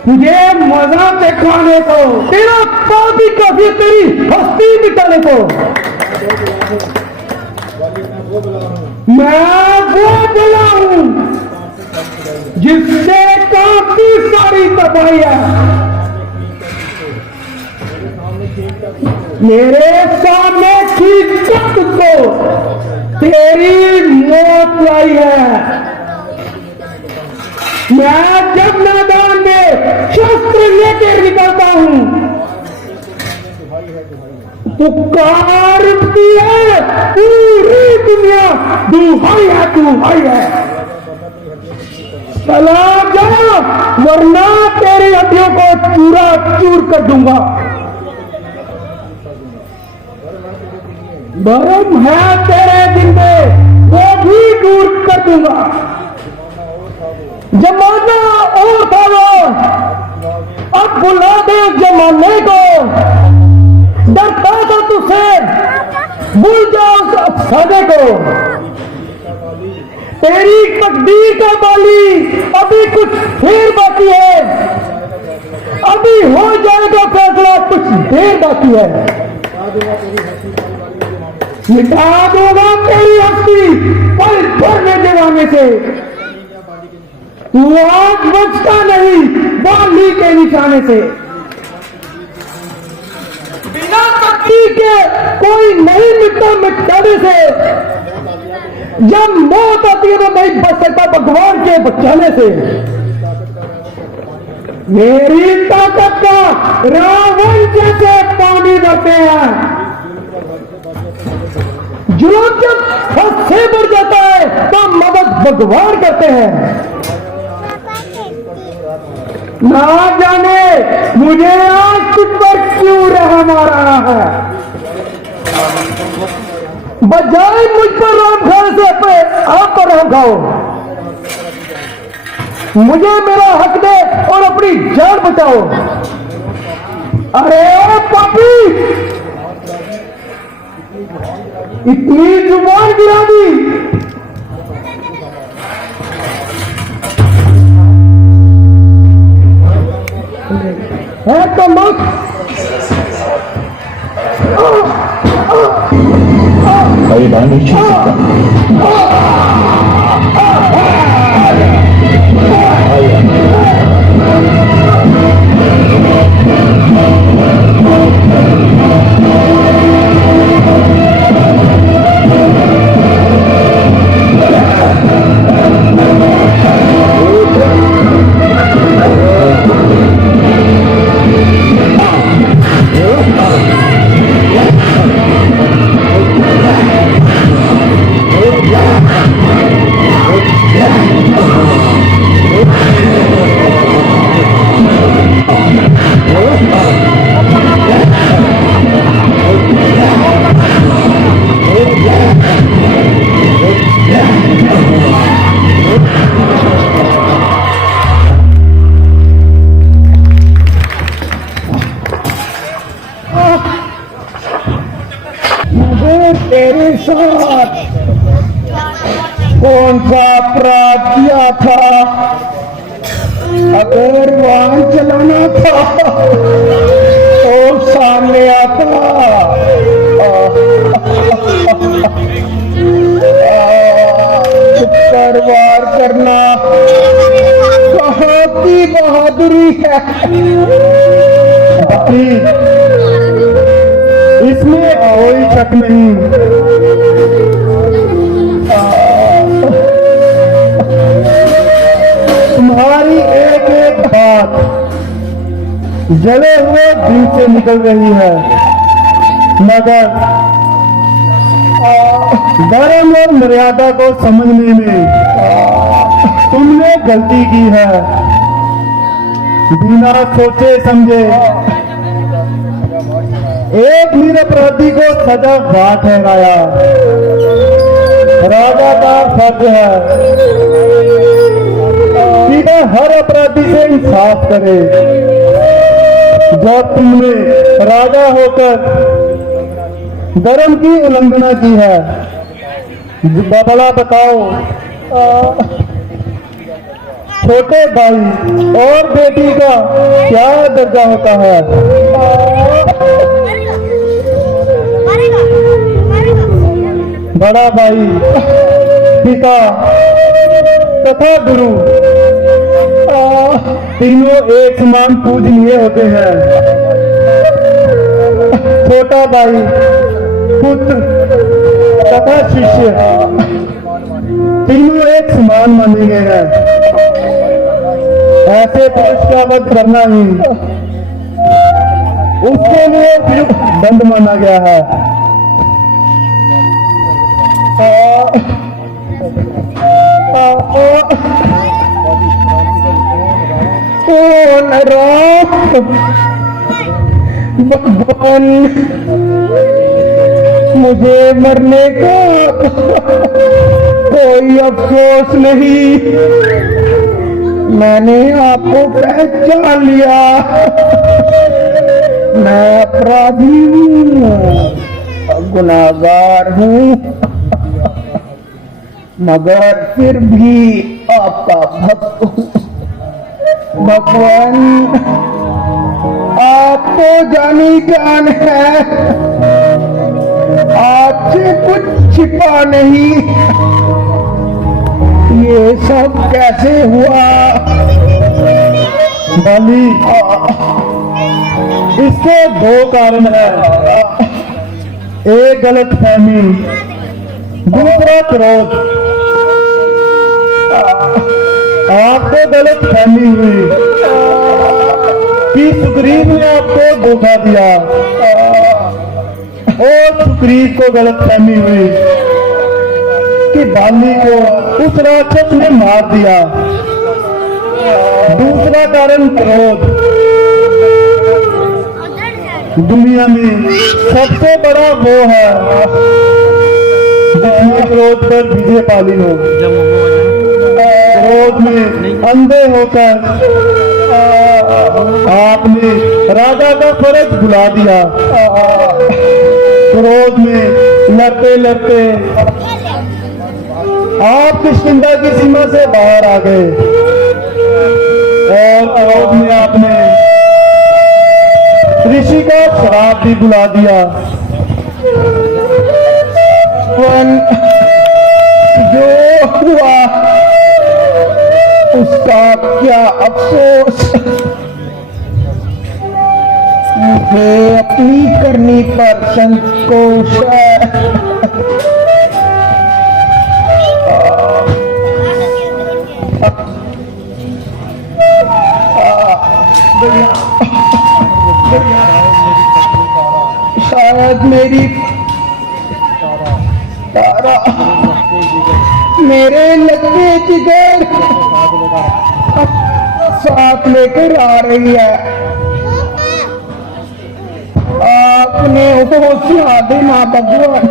तुझे मजा दिखाने को, तेरा पाप ही काफी, तेरी हस्ती मिटाने को। मैं वो बोला हूं जिससे काफी सारी तबाहियां मेरे सामने खींच कर तुझको तेरी मौत आई है। मैं जब मैदान में शस्त्र लेकर निकलता हूं, पुकार उठती है पूरी दुनिया, दुहाई है दुहाई है, चला जा वरना तेरी हड्डियों को चूरा चूर कर दूंगा। भरम है तेरे दिल में, वो भी दूर कर दूंगा। जमाना और था वो, अब बुला दे जमाने को। डरता था तुझसे, भूल जा उस अफसाने को। तेरी तकदीर का बाली अभी कुछ देर बाकी है, अभी हो जाएगा फैसला, कुछ देर बाकी है। मिटा दूंगा तेरी हस्ती पल भर में जवाने से। तू आज बचता नहीं बाली के निशाने से। बिना तकदीर के कोई नहीं मिटता मिटाने से। जब मौत आती है तो नहीं बच सकता भगवान के बचाने से। मेरी ताकत का रावण जैसे पानी भरते हैं, जुल्म जब हद से बढ़ जाता है तो मदद भगवान करते हैं। ना जाने मुझे आज तुझ पर क्यों रहम आ रहा है, बजाय मुझ पर राम खाने से आप पर राम खाओ। मुझे मेरा हक दे और अपनी जान बचाओ। अरे ओ पापी, इतनी जुबान गिरा दी। है तो मत भाई नहीं छू सकता। का अपराध किया था, अगर वाहन चलाना था तो सामने आता। पर वार करना कहाँ की बहादुरी है। इसमें कोई शक नहीं। तुम्हारी एक एक बात जले हुए दिल से निकल रही है, मगर धर्म और मर्यादा को समझने में तुमने गलती की है। बिना सोचे समझे एक निरपराधी को सजा ना ठहराया। राजा का फर्ज है कि वह हर अपराधी से इंसाफ करे। जब तुमने राजा होकर धर्म की उल्लंघना की है, बदला बताओ, छोटे भाई और बेटी का क्या दर्जा होता है? बड़ा भाई, पिता तथा गुरु तीनों एक समान पूजनीय होते हैं। छोटा भाई, पुत्र तथा शिष्य तीनों एक समान माने गए हैं। ऐसे पुरुष का वध करना ही उसके लिए उपयुक्त दंड माना गया है। भगवान, मुझे मरने का कोई अफसोस नहीं। मैंने आपको पहचान लिया। मैं अपराधी हूँ, गुनाहगार हूँ, मगर फिर भी आपका भक्त हूँ। भगवान, आप तो जानी जान है, आपसे कुछ छिपा नहीं। ये सब कैसे हुआ? बलि, इसके दो कारण हैं। एक गलत फहमी, दूसरा क्रोध। आपको गलत फहमी हुई कि सुग्रीव ने आपको धोखा दिया, और सुग्रीव को गलत फहमी हुई कि बाली को उस राक्षस ने मार दिया। दूसरा कारण क्रोध। दुनिया में सबसे बड़ा वो है जिसने क्रोध पर विजय पाली हो। क्रोध में अंधे होकर आपने राजा का फर्ज भुला दिया। क्रोध में लड़ते लड़ते आप किष्किंधा की सीमा से बाहर आ गए, और क्रोध में आपने ऋषि का श्राप भी बुला दिया। जो हुआ उसका क्या अफसोस। मुझे अपनी करनी पर संतोष है। शायद मेरी तारा मेरे लगे जिगर साथ लेकर आ रही है। आपने हौसला देना भगवान।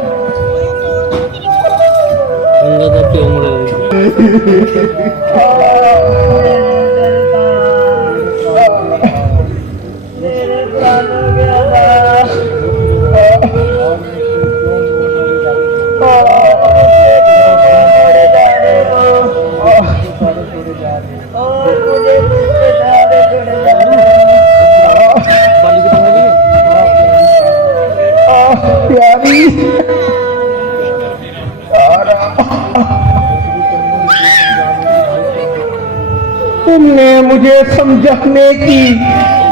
और मुझे तुझसे सारे जुड़ जाओ। प्यारी तुमने मुझे समझाने की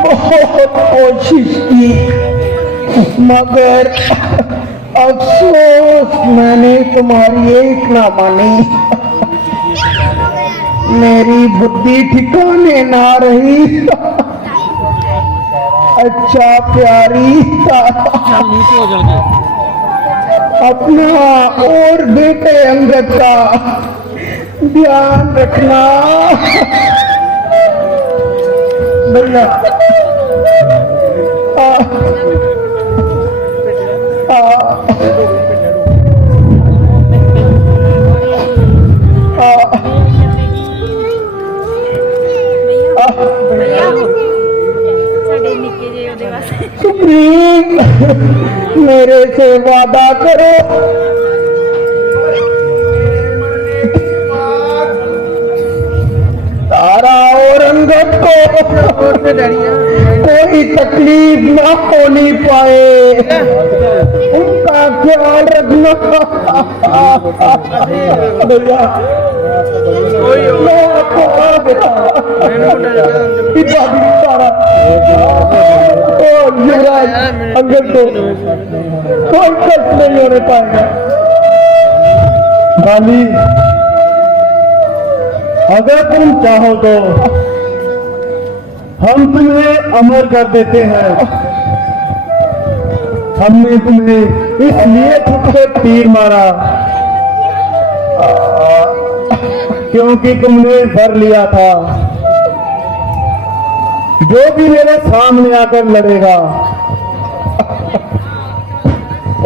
बहुत कोशिश की, मगर अफसोस मैंने तुम्हारी एक ना मानी। मेरी बुद्धि ठिकाने ना रही। अच्छा प्यारी, नीचे हो जाओगे। अपना और बेटे अंगद का ध्यान रखना। भैया ਸਾਡੇ ਨਿੱਕੇ ਜਿਹੇ ਉਹਦੇ ਵਾਸਤੇ सुप्रीम, मेरे से वादा करो तारा और अंगद को कोई तकलीफ ना होनी पाए, उनका ख्याल रखना। भैया मैं आपको तारा युवराज अंगद को कोई कष्ट नहीं होने पाएगा। गाली, अगर तुम चाहो तो हम तुम्हें अमर कर देते हैं। हमने तुम्हें इसलिए खुद से तीर मारा क्योंकि तुमने भर लिया था जो भी मेरे सामने आकर लड़ेगा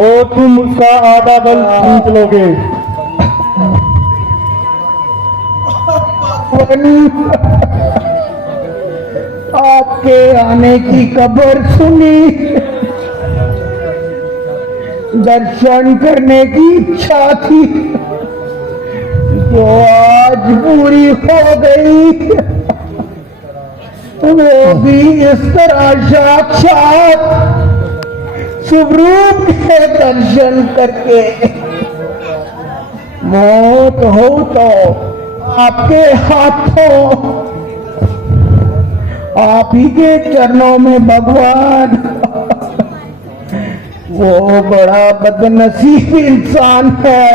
और तुम उसका आधा बल खींच लोगे। आपके आने की खबर सुनी, दर्शन करने की इच्छा थी जो आज पूरी हो गई, वो भी इस तरह साक्षात स्वरूप के दर्शन करके। मौत हो तो आपके हाथों, आप ही के चरणों में भगवान। वो बड़ा बदनसीब इंसान है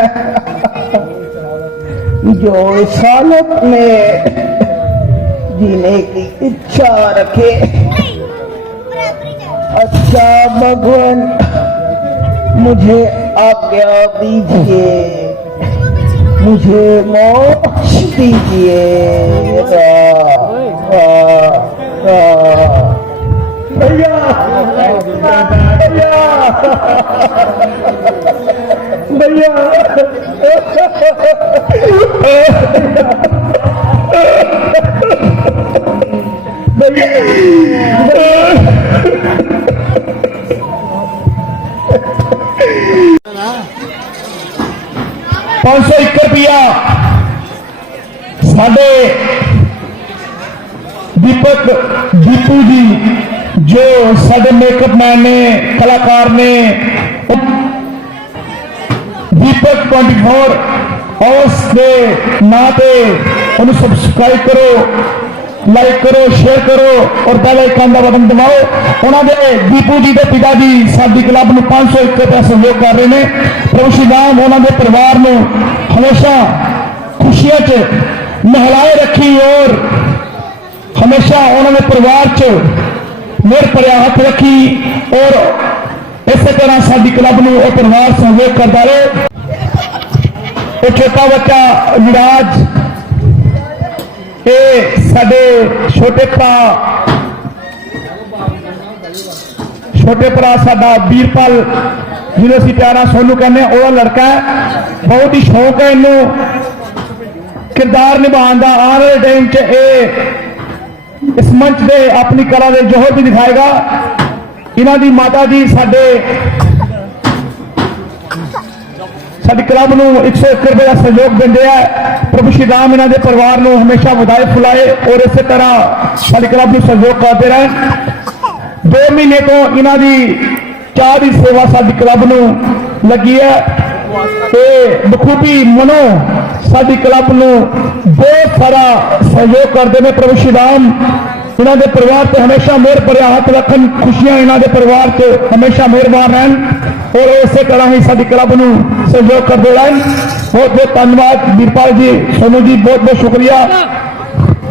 जो इस हालत में जीने की इच्छा रखे। अच्छा भगवान, मुझे आज्ञा दीजिए, मुझे मोक्ष दीजिए। भैया भैया ₹501 साडे दीपू जी जो साडे मेकअप मैन ने, कलाकार ने, दीपक 24 हाउस के नां ते उन्हें सब्सक्राइब करो, लाइक करो, शेयर करो और बेल आइकन का बटन दबाओ। उन्होंने दीपू जी के पिता जी साडी क्लब में ₹501 सहयोग कर रहे हैं। प्रभु श्री राम उन्होंने परिवार में हमेशा खुशियों च महलाए रखी और हमेशा उन्होंने परिवार च मेहर भरिया हथ रखी और इस तरह साडी क्लब में और परिवार सहयोग करता रहे। तो छोटा बच्चा विराज, ये साडे छोटे भरा साडा वीरपाल जिन्हों असीं प्यारा सोनू कहने, वह लड़का है, बहुत ही शौक है इनू किरदार निभाने का। आने वाले टाइम च इस मंच से अपनी कला के जोहर भी दिखाएगा। इन्हों की माता जी साडे ਸਾਡੀ ਕਲੱਬ ਨੂੰ 101 ਰੁਪਏ ਦਾ ਸਹਿਯੋਗ ਦਿੰਦੇ ਆ। ਪ੍ਰਭੂ ਸ਼੍ਰੀ ਰਾਮ ਇਹਨਾਂ ਦੇ ਪਰਿਵਾਰ ਨੂੰ ਹਮੇਸ਼ਾ ਵਧਾਏ ਫੁਲਾਏ ਔਰ ਇਸੇ ਤਰ੍ਹਾਂ ਸਾਡੀ ਕਲੱਬ ਨੂੰ ਸਹਿਯੋਗ ਕਰਦੇ ਰਹਿਣ। 2 ਮਹੀਨੇ ਤੋਂ ਇਹਨਾਂ ਦੀ ਚਾਹ ਦੀ ਸੇਵਾ ਸਾਡੀ ਕਲੱਬ ਨੂੰ ਲੱਗੀ ਹੈ ਤੇ ਬਖੂਬੀ ਮਨੋ ਸਾਡੀ ਕਲੱਬ ਨੂੰ ਬਹੁਤ ਸਾਰਾ ਸਹਿਯੋਗ ਕਰਦੇ ਨੇ। ਪ੍ਰਭੂ ਸ਼੍ਰੀ ਰਾਮ ਇਹਨਾਂ ਦੇ ਪਰਿਵਾਰ ਤੇ ਹਮੇਸ਼ਾ ਮਿਹਰ ਭਰਿਆ ਹੱਥ ਰੱਖਣ, ਖੁਸ਼ੀਆਂ ਇਹਨਾਂ ਦੇ ਪਰਿਵਾਰ ਤੇ ਹਮੇਸ਼ਾ ਮਿਹਰਬਾਨ ਰਹਿਣ ਔਰ ਇਸੇ ਤਰ੍ਹਾਂ ਹੀ ਸਾਡੀ ਕਲੱਬ ਨੂੰ ਸਹਿਯੋਗ ਕਰਦੇ ਰਹਿਣ। ਬਹੁਤ ਬਹੁਤ ਧੰਨਵਾਦ ਵੀਰਪਾਲ ਜੀ, ਸੋਨੂ ਜੀ, ਬਹੁਤ ਬਹੁਤ ਸ਼ੁਕਰੀਆ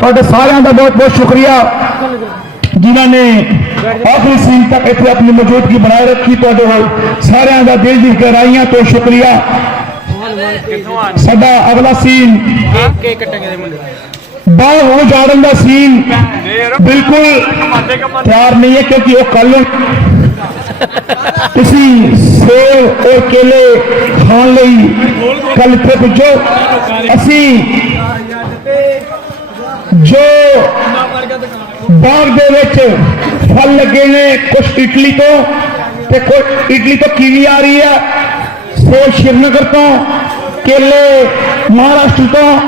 ਤੁਹਾਡੇ ਸਾਰਿਆਂ ਦਾ, ਬਹੁਤ ਬਹੁਤ ਸ਼ੁਕਰੀਆ ਜਿਨ੍ਹਾਂ ਨੇ ਆਖਰੀ ਸੀਨ ਤੱਕ ਇੱਥੇ ਆਪਣੀ ਮੌਜੂਦਗੀ ਬਣਾਏ ਰੱਖੀ। ਤੁਹਾਡੇ ਸਾਰਿਆਂ ਦਾ ਦਿਲ ਦੀ ਗਹਿਰਾਈਆਂ ਤੋਂ ਸ਼ੁਕਰੀਆ। ਸਾਡਾ ਅਗਲਾ ਸੀਨ ਬਾਹਰ ਉਜਾੜਨ ਦਾ ਸੀਨ ਬਿਲਕੁਲ ਤਿਆਰ ਨਹੀਂ ਹੈ ਕਿਉਂਕਿ ਉਹ ਕੱਲ ਤੁਸੀਂ ਸੇਬ ਔਰ ਕੇਲੇ ਖਾਣ ਲਈ ਕੱਲ ਇੱਥੇ ਪੁੱਜੋ। ਅਸੀਂ ਜੋ ਬਾਗ ਦੇ ਵਿੱਚ ਫਲ ਲੱਗੇ ਨੇ, ਕੁਝ ਇਟਲੀ ਤੋਂ ਤੇ ਕੁਝ ਇਟਲੀ ਤੋਂ ਕੀਵੀ ਆ ਰਹੀ ਹੈ, ਸੇਬ ਸ਼੍ਰੀਨਗਰ ਤੋਂ, ਕੇਲੇ ਮਹਾਰਾਸ਼ਟਰ ਤੋਂ।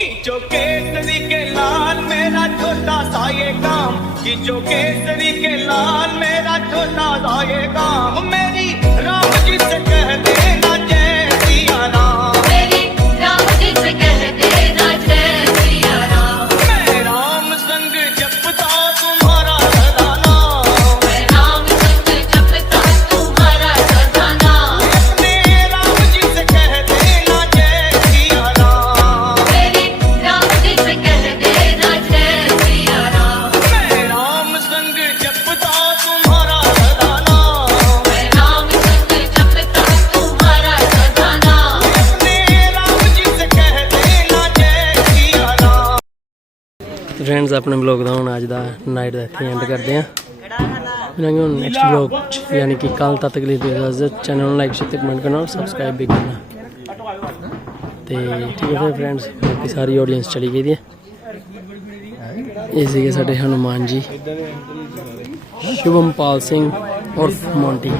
खींचो केसरी के लाल मेरा छोटा सा ये काम, खींचो केसरी के लाल मेरा छोटा सा ये काम। मेरी राम जी से कह देना जय सिया राम, मेरी राम जी से कह देना जय सिया राम। मैं राम संग जपता तुम्हारा सदा नाम, मैं राम संग जपता तुम्हारा सदा नाम। अपने राम जी से कह देना जय सिया राम, मेरी राम जी से कह देना जय सिया राम। मैं राम संग जपता तुम्हारा सदा नाम, मैं राम संग जपता तुम्हारा सदा नाम। अपने राम जी से कह देना जय सिया राम। ਫਰੈਂਡਸ ਆਪਣੇ ਬਲੌਗ ਦਾ ਹੁਣ ਅੱਜ ਦਾ ਨਾਈਟ ਦਾ ਇੱਥੇ ਐਂਡ ਕਰਦੇ ਹਾਂ। ਮਿਲਾਂਗੇ ਹੁਣ ਨੈਕਸਟ ਬਲੌਗ 'ਚ, ਯਾਨੀ ਕਿ ਕੱਲ ਤੱਕ ਲਈ ਦੇ ਇਜਾਜ਼ਤ। ਚੈਨਲ ਨੂੰ ਲਾਈਕ ਸ਼ੇਅਰ ਤੇ ਕਮੈਂਟ ਕਰਨਾ ਔਰ ਸਬਸਕ੍ਰਾਈਬ ਵੀ ਕਰਨਾ। ਤੇ ਠੀਕ ਹੈ ਫਿਰ ਫਰੈਂਡਸ, ਬਾਕੀ ਸਾਰੀ ਆਡੀਅנס ਚਲੀ ਗਈ ਦੀ ਹੈ। ਇਹ ਸੀਗੇ ਸਾਡੇ ਹਨੂਮਾਨ ਜੀ, ਸ਼ੁਭਮਪਾਲ ਸਿੰਘ ਔਰ ਮੌਂਟੀ।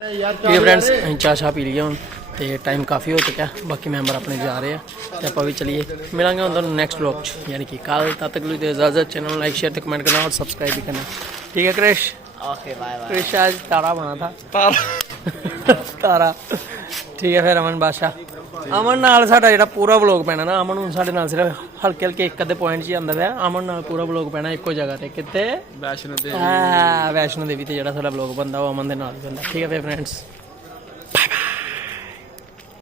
ਠੀਕ ਹੈ ਫਰੈਂड्स, ਅਸੀਂ ਚਾਹ ਪੀ ਲਈਏ ਹੁਣ ਤੇ ਟਾਈਮ ਕਾਫੀ ਹੋ ਚੁੱਕਿਆ। ਬਾਕੀ ਮੈਂਬਰ ਆਪਣੇ ਜਾ ਰਹੇ ਆ ਤੇ ਆਪਾਂ ਵੀ ਚਲੀਏ। ਮਿਲਾਂਗੇ ਹੁਣ ਤੁਹਾਨੂੰ ਨੈਕਸਟ ਬਲੌਗ 'ਚ, ਯਾਨੀ ਕਿ ਕੱਲ। ਤਦ ਤੱਕ ਲਈ ਦੇ ਇਜਾਜ਼ਤ। ਚੈਨਲ ਨੂੰ ਲਾइक शेयर ਤੇ ਕਮੈਂਟ करना और सब्सक्राइब भी करना। ठीक है Krish? Okay bye bye. Krish आज तारा बना था, तारा। ठीक है फिर अमन बादशाह, अमन नाल साडा जेहड़ा पूरा व्लॉग पैना ना, अमन हुण साडे नाल सिर्फ हल्के हल्के एक अद्धे पॉइंट 'ਚ आंदा पिया। अमन नाल पूरा व्लॉग पैना इक्को जगह ते, कित्थे? वैष्णो देवी। हाँ, वैष्णो देवी ते जेहड़ा साडा व्लॉग बनदा वो अमन दे नाल बनदा। ठीक है फिर फ्रेंड्स।